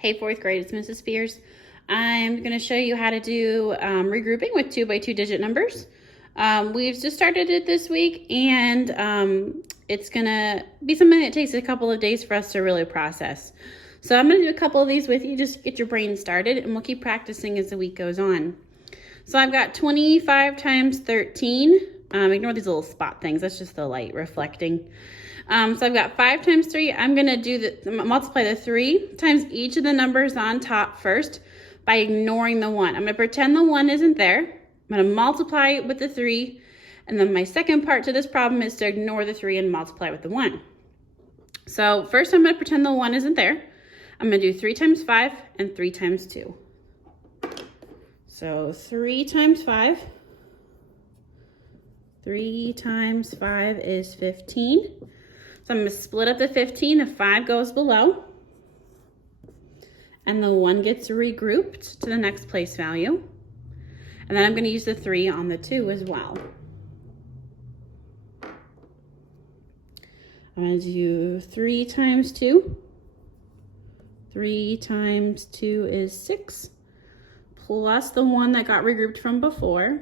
Hey, fourth grade, it's Mrs. Spears. I'm going to show you how to do regrouping with 2 by 2 digit numbers. We've just started it this week, and it's going to be something that takes a couple of days for us to really process. So I'm going to do a couple of these with you just to get your brain started, and we'll keep practicing as the week goes on. So I've got 25 times 13. Ignore these little spot things. That's just the light reflecting. So I've got 5 times 3. I'm going to do multiply the 3 times each of the numbers on top first by ignoring the 1. I'm going to pretend the 1 isn't there. I'm going to multiply with the 3. And then my second part to this problem is to ignore the 3 and multiply with the 1. So first I'm going to pretend the 1 isn't there. I'm going to do 3 times 5 and 3 times 2. So 3 times 5. 3 times 5 is 15. So I'm going to split up the 15. The 5 goes below. And the 1 gets regrouped to the next place value. And then I'm going to use the 3 on the 2 as well. I'm going to do 3 times 2. 3 times 2 is 6. Plus the 1 that got regrouped from before.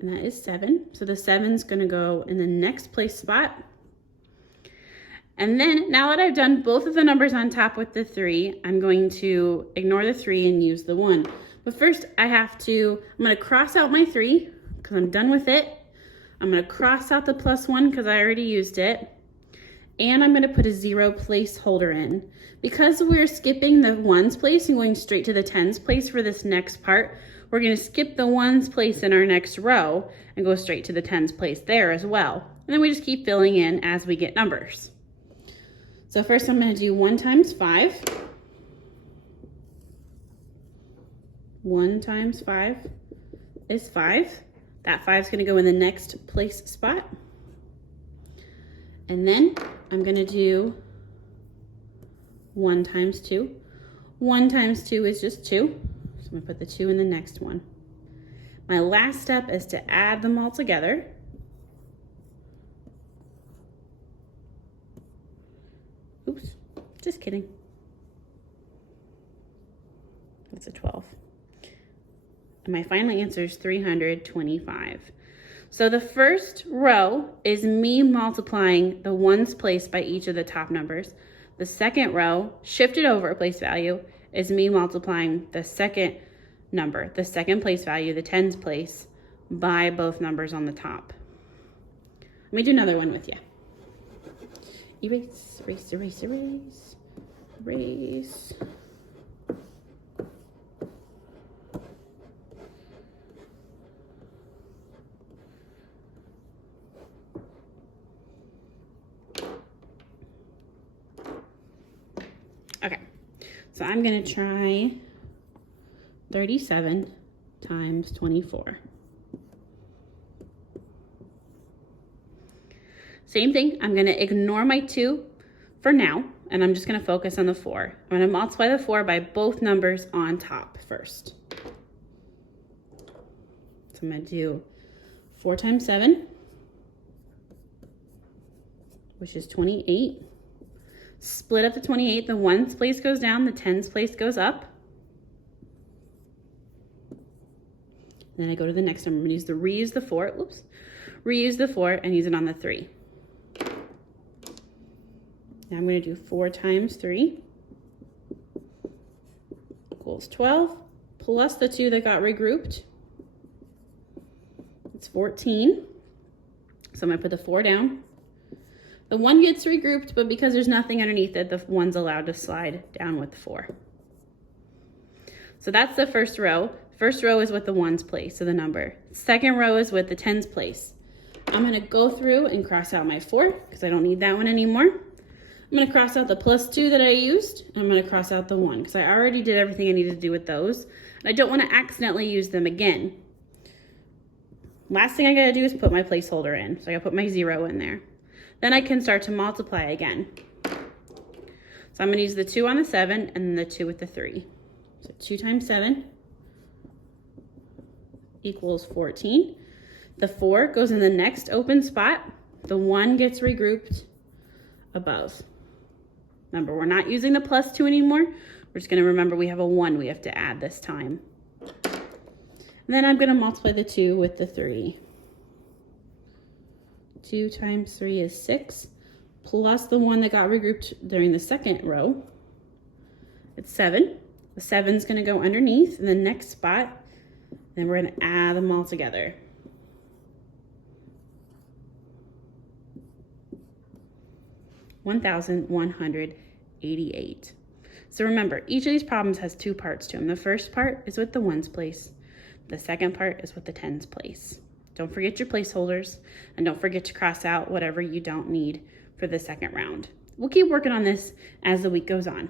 And that is 7. So the 7's going to go in the next place spot. And then, now that I've done both of the numbers on top with the 3, I'm going to ignore the 3 and use the 1. But first, I'm going to cross out my 3 because I'm done with it. I'm going to cross out the plus 1 because I already used it. And I'm going to put a 0 placeholder in. Because we're skipping the 1's place and going straight to the 10's place for this next part, we're going to skip the 1's place in our next row and go straight to the 10's place there as well. And then we just keep filling in as we get numbers. So first I'm going to do 1 times 5. 1 times 5 is 5. That 5 is going to go in the next place spot. And then I'm going to do 1 times 2. 1 times 2 is just 2. So I'm going to put the 2 in the next one. My last step is to add them all together. Oops, just kidding. That's a 12. And my final answer is 325. So the first row is me multiplying the 1's place by each of the top numbers. The second row, shifted over a place value, is me multiplying the second number, the second place value, the 10's place, by both numbers on the top. Let me do another one with you. Erase, erase, erase, erase, erase. Okay, so I'm going to try 37 times 24. Same thing, I'm going to ignore my 2 for now, and I'm just going to focus on the 4. I'm going to multiply the 4 by both numbers on top first. So I'm going to do 4 times 7, which is 28. Split up the 28, the 1's place goes down, the 10's place goes up. Then I go to the next number. I'm going to reuse the 4, reuse the 4 and use it on the 3. Now I'm going to do 4 times 3 equals 12, plus the 2 that got regrouped. It's 14. So I'm going to put the 4 down. The 1 gets regrouped, but because there's nothing underneath it, the 1's allowed to slide down with the 4. So that's the first row. First row is with the 1's place, so the number. Second row is with the 10's place. I'm going to go through and cross out my 4 because I don't need that one anymore. I'm going to cross out the plus 2 that I used, and I'm going to cross out the 1 because I already did everything I needed to do with those. And I don't want to accidentally use them again. Last thing I got to do is put my placeholder in. So I got to put my 0 in there. Then I can start to multiply again. So I'm going to use the 2 on the 7 and then the 2 with the 3. So 2 times 7 equals 14. The 4 goes in the next open spot. The 1 gets regrouped above. Remember, we're not using the +2 anymore. We're just going to remember we have a 1 we have to add this time. And then I'm going to multiply the 2 with the 3. 2 times 3 is 6, plus the 1 that got regrouped during the second row. It's 7. The 7 is going to go underneath in the next spot. Then we're going to add them all together. $1,188. So remember, each of these problems has 2 parts to them. The first part is with the ones place. The second part is with the tens place. Don't forget your placeholders, and don't forget to cross out whatever you don't need for the second round. We'll keep working on this as the week goes on.